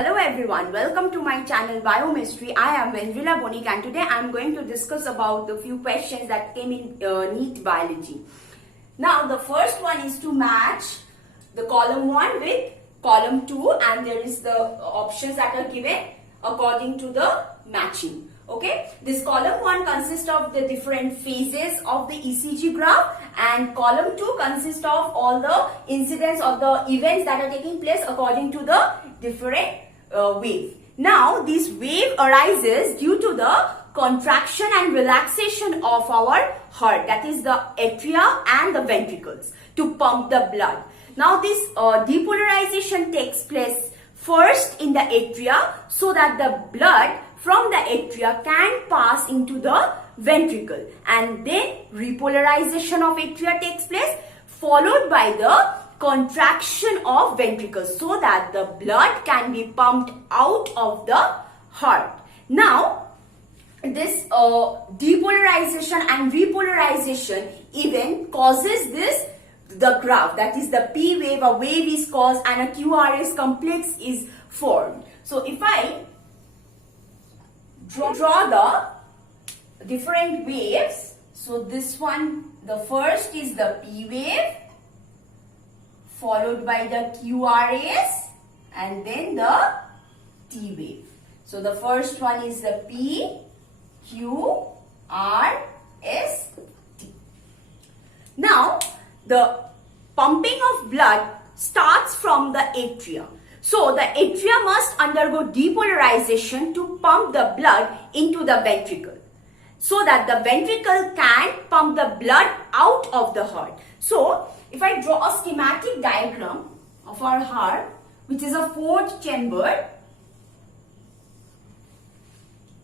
Hello everyone, welcome to my channel Biomystery. I am Vendrila Bonik and today I am going to discuss about the few questions that came in NEET biology. Now the first one is to match the column 1 with column 2 and there is the options that are given according to the matching. Okay, this column 1 consists of the different phases of the ECG graph and column 2 consists of all the incidents or the events that are taking place according to the different wave. Now this wave arises due to the contraction and relaxation of our heart, that is the atria and the ventricles, to pump the blood. Now this depolarization takes place first in the atria so that the blood from the atria can pass into the ventricle, and then repolarization of atria takes place followed by the contraction of ventricles so that the blood can be pumped out of the heart. Now this depolarization and repolarization event causes the graph, that is the P wave, a wave is caused and a QRS complex is formed. So if I draw the different waves, so this one, the first is the P wave followed by the QRS and then the T wave. So the first one is the P, Q, R, S, T. Now the pumping of blood starts from the atria. So the atria must undergo depolarization to pump the blood into the ventricle so that the ventricle can pump the blood out of the heart. So if I draw a schematic diagram of our heart, which is a fourth chamber,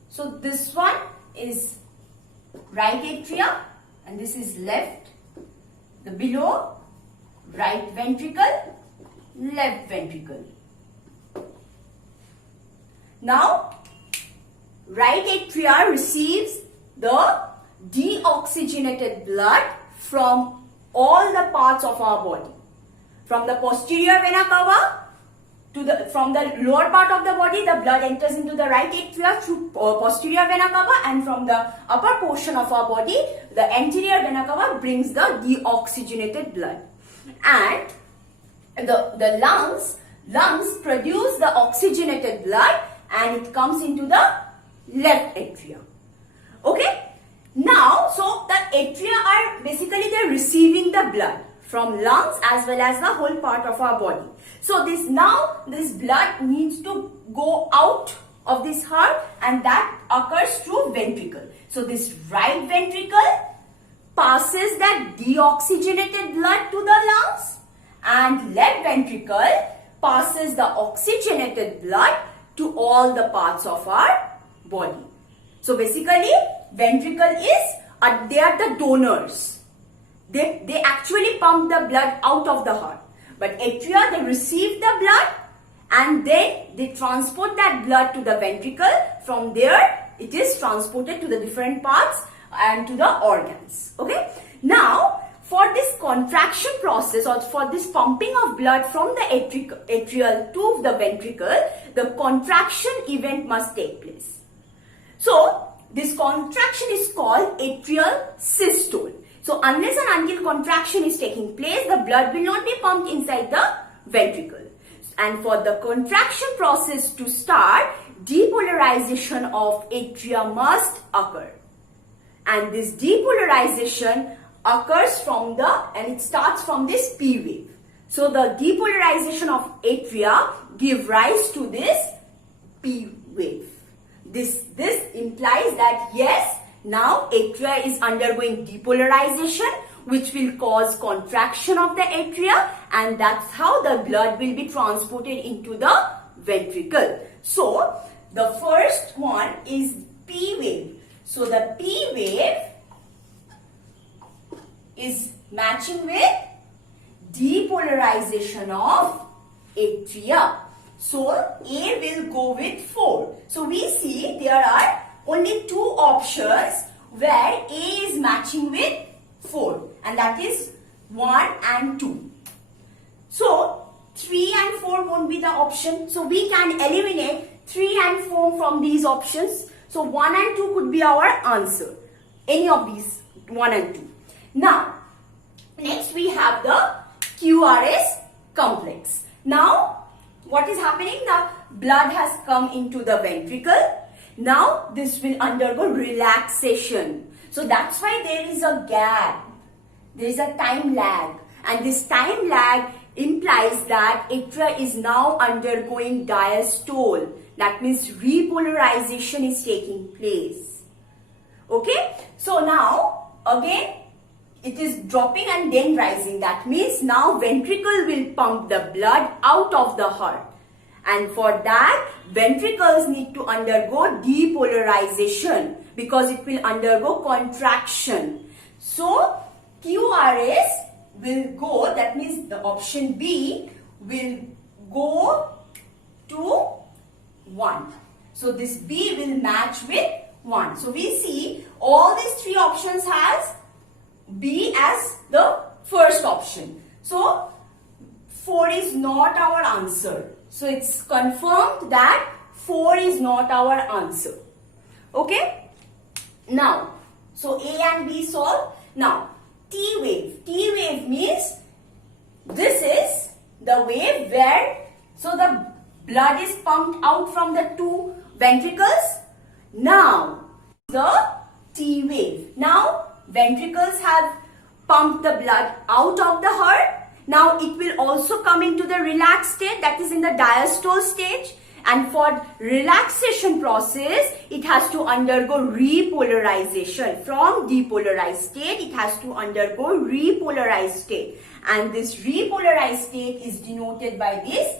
so this one is right atria and this is left, the below right ventricle, left ventricle. Now right atria receives the deoxygenated blood from all the parts of our body, from the posterior vena cava to from the lower part of the body, the blood enters into the right atria through posterior vena cava, and from the upper portion of our body, the anterior vena cava brings the deoxygenated blood, and the lungs produce the oxygenated blood and it comes into the left atria. Okay. Now, so the atria are basically they're receiving the blood from lungs as well as the whole part of our body. So this blood needs to go out of this heart and that occurs through ventricle. So this right ventricle passes that deoxygenated blood to the lungs and left ventricle passes the oxygenated blood to all the parts of our body. So basically ventricle is, they are the donors. They actually pump the blood out of the heart. But atria, they receive the blood and then they transport that blood to the ventricle. From there, it is transported to the different parts and to the organs. Okay. Now, for this contraction process or for this pumping of blood from the atrial to the ventricle, the contraction event must take place. So, this contraction is called atrial systole. So, unless and until contraction is taking place, the blood will not be pumped inside the ventricle. And for the contraction process to start, depolarization of atria must occur. And this depolarization occurs and it starts from this P wave. So, the depolarization of atria give rise to this P wave. This implies that yes, now atria is undergoing depolarization which will cause contraction of the atria and that's how the blood will be transported into the ventricle. So the first one is P wave. So the P wave is matching with depolarization of atria. So A will go with 4. So we see there are only 2 options where A is matching with 4 and that is 1 and 2. So 3 and 4 won't be the option. So we can eliminate 3 and 4 from these options. So 1 and 2 could be our answer. Any of these 1 and 2. Now, next we have the QRS complex. Now, what is happening? The blood has come into the ventricle. Now, this will undergo relaxation. So that's why there is a gap. There is a time lag. And this time lag implies that atria is now undergoing diastole. That means repolarization is taking place. Okay? So now, again, it is dropping and then rising. That means now ventricle will pump the blood out of the heart. And for that, ventricles need to undergo depolarization because it will undergo contraction. So, QRS will go, that means the option B will go to 1. So, this B will match with 1. So, we see all these 3 options has B as the first option. So, 4 is not our answer. So, it's confirmed that 4 is not our answer. Okay? Now, so A and B solved. Now, T wave. T wave means this is the wave where, so the blood is pumped out from the 2 ventricles. Now, the T wave. Now, ventricles have pumped the blood out of the heart. Now, it will also come into the relaxed state, that is in the diastole stage. And for relaxation process, it has to undergo repolarization. From depolarized state, it has to undergo repolarized state. And this repolarized state is denoted by this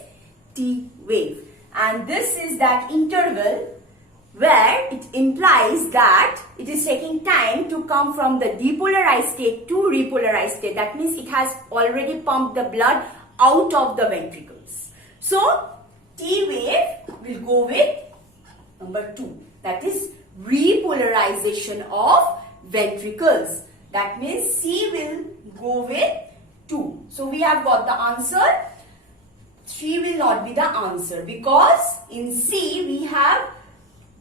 T wave. And this is that interval where it implies that it is taking time to come from the depolarized state to repolarized state. That means it has already pumped the blood out of the ventricles. So, T wave will go with number 2. That is repolarization of ventricles. That means C will go with 2. So, we have got the answer. 3 will not be the answer because in C we have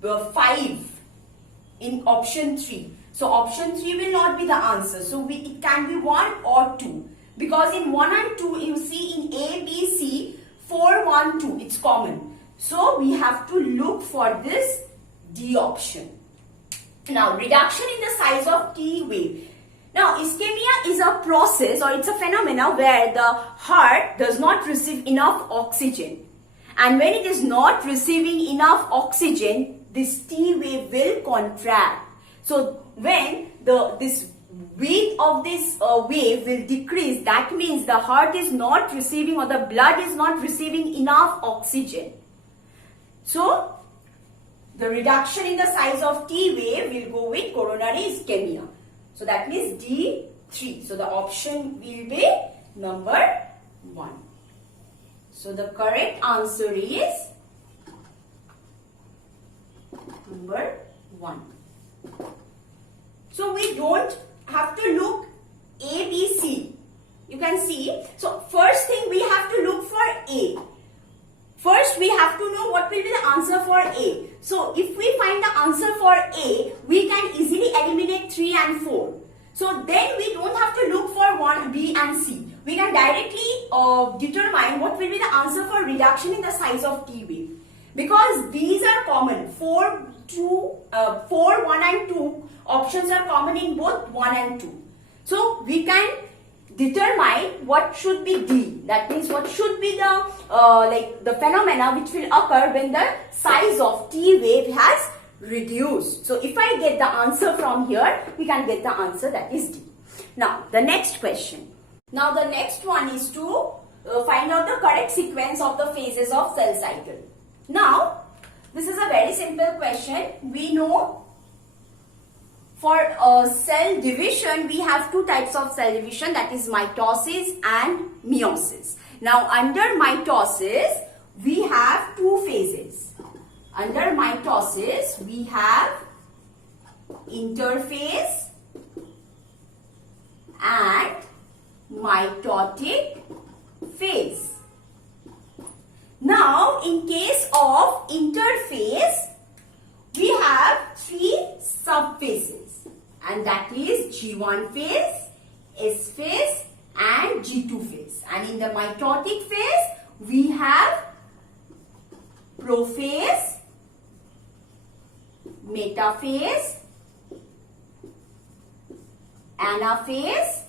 5 in option 3. So, option 3 will not be the answer. So, it can be 1 or 2. Because in 1 and 2, you see in A, B, C, 4, 1, 2, it's common. So, we have to look for this D option. Now, reduction in the size of T wave. Now, ischemia is a process or it's a phenomena where the heart does not receive enough oxygen. And when it is not receiving enough oxygen, this T wave will contract. So, when this weight of this wave will decrease, that means the heart is not receiving or the blood is not receiving enough oxygen. So, the reduction in the size of T wave will go with coronary ischemia. So, that means D3. So, the option will be number 1. So, the correct answer is number 1. So, we don't have to look A, B, C. You can see. So, first thing we have to look for A. First, we have to know what will be the answer for A. So, if we find the answer for A, we can easily eliminate 3 and 4. So, then we don't have to look for 1, B and C. We can directly determine what will be the answer for reduction in the size of T wave. Because these are common. 4, 1 and 2 options are common in both 1 and 2. So, we can determine what should be D. That means what should be the phenomena which will occur when the size of T wave has reduced. So, if I get the answer from here, we can get the answer that is D. Now, the next question. Now, the next one is to find out the correct sequence of the phases of cell cycle. Now, this is a very simple question. We know for cell division, we have 2 types of cell division, that is mitosis and meiosis. Now, under mitosis, we have 2 phases. Under mitosis, we have interphase and mitotic phase. Now, in case of interphase, we have 3 subphases, and that is G1 phase, S phase and G2 phase. And in the mitotic phase, we have prophase, metaphase, anaphase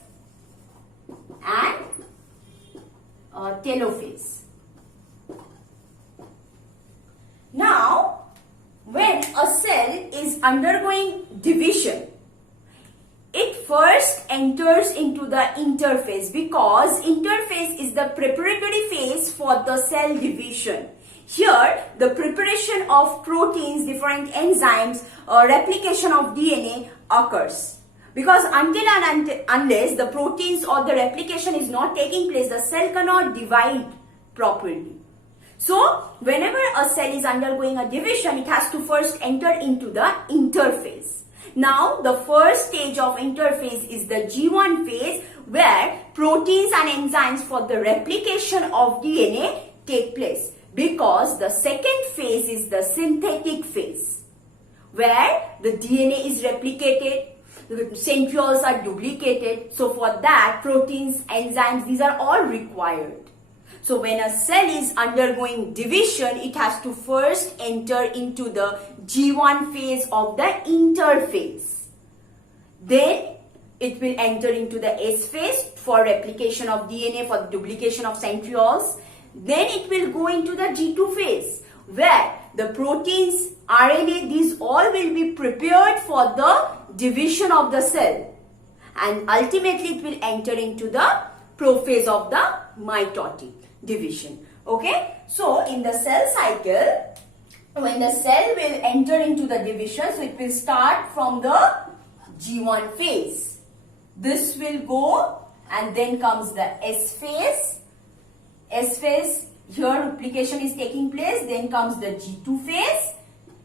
and telophase. Now, when a cell is undergoing division, it first enters into the interphase, because interphase is the preparatory phase for the cell division. Here, the preparation of proteins, different enzymes, replication of DNA occurs. Because until and unless the proteins or the replication is not taking place, the cell cannot divide properly. So, whenever a cell is undergoing a division, it has to first enter into the interphase. Now, the first stage of interphase is the G1 phase, where proteins and enzymes for the replication of DNA take place. Because the second phase is the synthetic phase, where the DNA is replicated, the centrioles are duplicated. So for that, proteins, enzymes, these are all required. So when a cell is undergoing division, it has to first enter into the G1 phase of the interphase. Then it will enter into the S phase for replication of DNA, for duplication of centrioles. Then it will go into the G2 phase, where the proteins, RNA, these all will be prepared for the division of the cell. And ultimately it will enter into the prophase of the mitotic division. Okay. So in the cell cycle, when the cell will enter into the division, so it will start from the G1 phase. This will go and then comes the S phase. S phase, here replication is taking place. Then comes the G2 phase.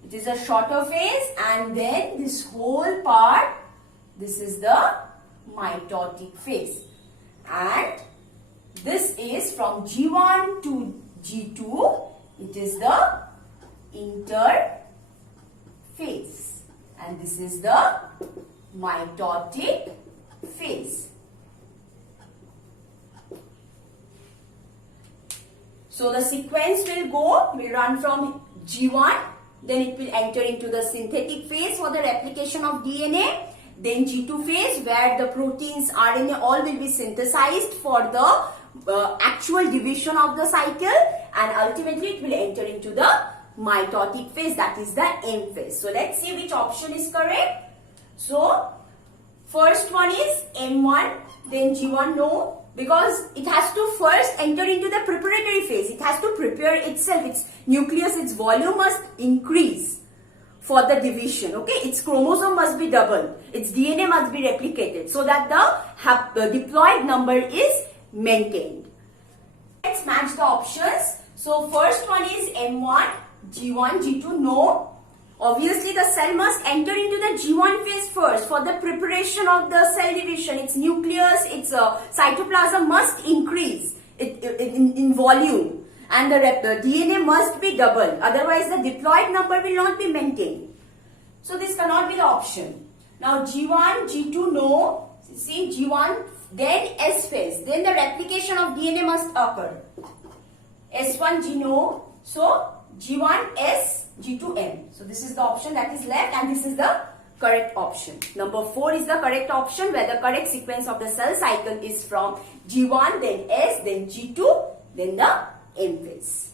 It is a shorter phase, and then this whole part, this is the mitotic phase. And this is from G1 to G2, it is the interphase. And this is the mitotic phase. So the sequence will run from G1, then it will enter into the synthetic phase for the replication of DNA, then G2 phase where the proteins, RNA all will be synthesized for the actual division of the cycle, and ultimately it will enter into the mitotic phase, that is the M phase. So let's see which option is correct. So first one is M1, then G1, no. Because it has to first enter into the preparatory phase. It has to prepare itself. Its nucleus, its volume must increase for the division. Okay, its chromosome must be double. Its DNA must be replicated so that the diploid number is maintained. Let's match the options. So first one is M1, G1, G2, no. Obviously, the cell must enter into the G1 phase first for the preparation of the cell division. Its nucleus, its cytoplasm must increase in volume, and the DNA must be double. Otherwise, the diploid number will not be maintained. So this cannot be the option. Now G1, G2, no. See, G1, then S phase. Then the replication of DNA must occur. S1, G, no. So G1, S, G2, M. So this is the option that is left, and this is the correct option. Number 4 is the correct option, where the correct sequence of the cell cycle is from G1, then S, then G2, then the M phase.